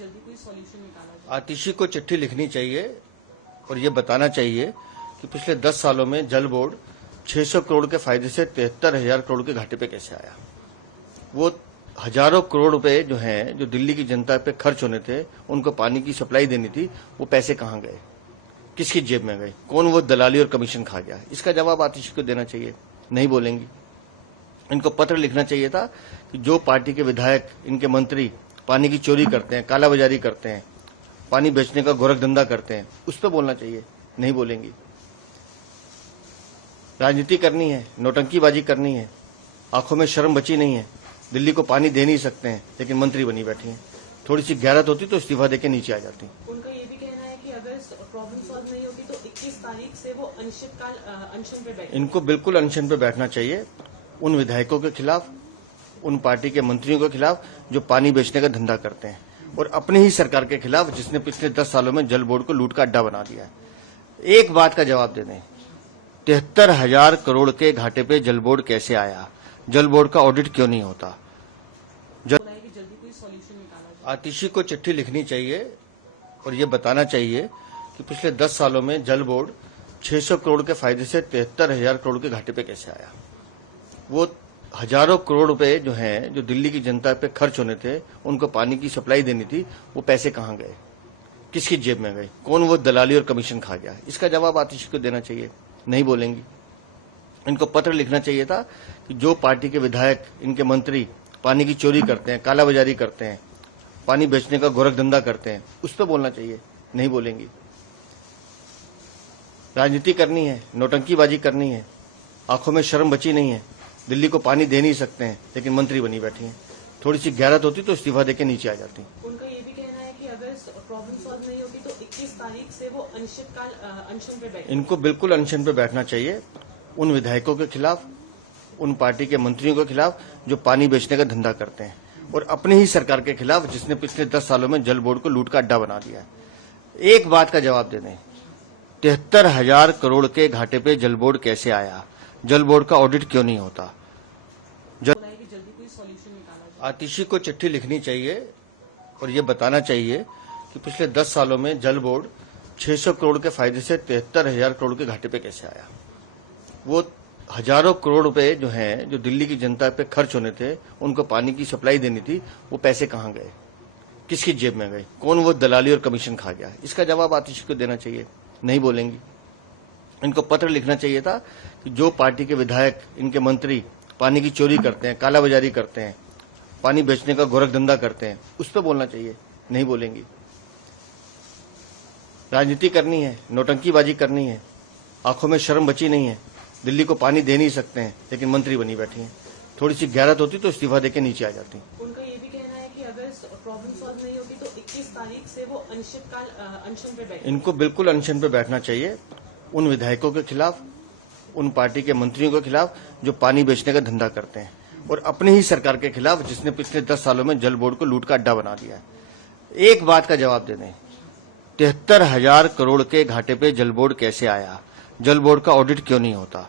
जल्दी कोई सॉल्यूशन निकाला जाए। आतिशी को चिट्ठी लिखनी चाहिए और ये बताना चाहिए कि पिछले 10 सालों में जल बोर्ड 600 करोड़ के फायदे से 73,000 करोड़ के घाटे पे कैसे आया। वो हजारों करोड़ रुपए जो हैं, जो दिल्ली की जनता पे खर्च होने थे, उनको पानी की सप्लाई देनी थी, वो पैसे कहाँ गए, किसकी जेब में गए, कौन वो दलाली और कमीशन खा गया। इसका जवाब आतिशी को देना चाहिए। नहीं बोलेंगी। इनको पत्र लिखना चाहिए था कि जो पार्टी के विधायक, इनके मंत्री पानी की चोरी करते हैं, कालाबाजारी करते हैं, पानी बेचने का गोरखधंधा करते हैं, उस पर बोलना चाहिए। नहीं बोलेंगी। राजनीति करनी है, नौटंकीबाजी करनी है, आंखों में शर्म बची नहीं है। दिल्ली को पानी दे नहीं सकते हैं, लेकिन मंत्री बनी बैठी हैं। थोड़ी सी गैरत होती तो इस्तीफा देके नीचे आ जाती। उनका ये भी कहना है कि अगर प्रॉब्लम सॉल्व नहीं होगी तो 21 तारीख से वो अनिश्चितकाल अनशन पे बैठेंगे। इनको बिल्कुल अनशन पे बैठना चाहिए। उन विधायकों के खिलाफ, उन पार्टी के मंत्रियों के खिलाफ जो पानी बेचने का धंधा करते हैं, और अपनी ही सरकार के खिलाफ जिसने पिछले 10 सालों में जल बोर्ड को लूट का अड्डा बना दिया है। एक बात का जवाब दे दें, 73,000 करोड़ के घाटे पे जल बोर्ड कैसे आया, जल बोर्ड का ऑडिट क्यों नहीं होता। जल्दी कोई सॉल्यूशन निकाला जाए। आतिशी को चिट्ठी लिखनी चाहिए और ये बताना चाहिए कि पिछले 10 सालों में जल बोर्ड 600 करोड़ के फायदे से 73,000 करोड़ के घाटे पे कैसे आया। वो हजारों करोड़ रुपए जो हैं, जो दिल्ली की जनता पे खर्च होने थे, उनको पानी की सप्लाई देनी थी, वो पैसे कहाँ गए, किसकी जेब में गए, कौन वो दलाली और कमीशन खा गया। इसका जवाब आतिशी को देना चाहिए। नहीं बोलेंगी। इनको पत्र लिखना चाहिए था कि जो पार्टी के विधायक, इनके मंत्री पानी की चोरी करते हैं, कालाबाजारी करते हैं, पानी बेचने का गोरखधंधा करते हैं, उस पर बोलना चाहिए। नहीं बोलेंगी। राजनीति करनी है, नौटंकीबाजी करनी है, आंखों में शर्म बची नहीं है। दिल्ली को पानी दे नहीं सकते हैं, लेकिन मंत्री बनी बैठी हैं। थोड़ी सी गैरत होती तो इस्तीफा देके नीचे आ जाती। उनका ये भी कहना है कि अगर प्रॉब्लम सॉल्व नहीं होगी तो 21 तारीख से वो अनिश्चितकाल अनशन पे बैठेंगे। इनको बिल्कुल अनशन पे बैठना चाहिए। उन विधायकों के खिलाफ, उन पार्टी के मंत्रियों के खिलाफ जो पानी बेचने का धंधा करते हैं, और अपनी ही सरकार के खिलाफ जिसने पिछले 10 सालों में जल बोर्ड को लूट का अड्डा बना दिया है। एक बात का जवाब दे दें, 73,000 करोड़ के घाटे पे जल बोर्ड कैसे आया, जल बोर्ड का ऑडिट क्यों नहीं होता। जल्दी कोई सॉल्यूशन निकाला जाए। आतिशी को चिट्ठी लिखनी चाहिए और ये बताना चाहिए कि पिछले 10 सालों में जल बोर्ड 600 करोड़ के फायदे से 73,000 करोड़ के घाटे पे कैसे आया। वो हजारों करोड़ रुपए जो हैं, जो दिल्ली की जनता पे खर्च होने थे, उनको पानी की सप्लाई देनी थी, वो पैसे कहाँ गए, किसकी जेब में गए, कौन वो दलाली और कमीशन खा गया। इसका जवाब आतिशी को देना चाहिए। नहीं बोलेंगी। इनको पत्र लिखना चाहिए था कि जो पार्टी के विधायक, इनके मंत्री पानी की चोरी करते हैं, कालाबाजारी करते हैं, पानी बेचने का गोरखधंधा करते हैं, उस पर बोलना चाहिए। नहीं बोलेंगी। राजनीति करनी है, नौटंकीबाजी करनी है, आंखों में शर्म बची नहीं है। दिल्ली को पानी दे नहीं सकते हैं, लेकिन मंत्री बनी बैठी हैं। थोड़ी सी गैरत होती तो इस्तीफा देके नीचे आ जाती। उनका ये भी कहना है कि अगर प्रॉब्लम सॉल्व नहीं होगी तो 21 तारीख से वो अनिश्चितकाल अनशन पे बैठेंगे। इनको बिल्कुल अनशन पे बैठना चाहिए। उन विधायकों के खिलाफ, उन पार्टी के मंत्रियों के खिलाफ जो पानी बेचने का धंधा करते हैं, और अपनी ही सरकार के खिलाफ जिसने पिछले 10 सालों में जल बोर्ड को लूट का अड्डा बना दिया है। एक बात का जवाब दे दें, 73,000 करोड़ के घाटे पे जल बोर्ड कैसे आया, जल बोर्ड का ऑडिट क्यों नहीं होता।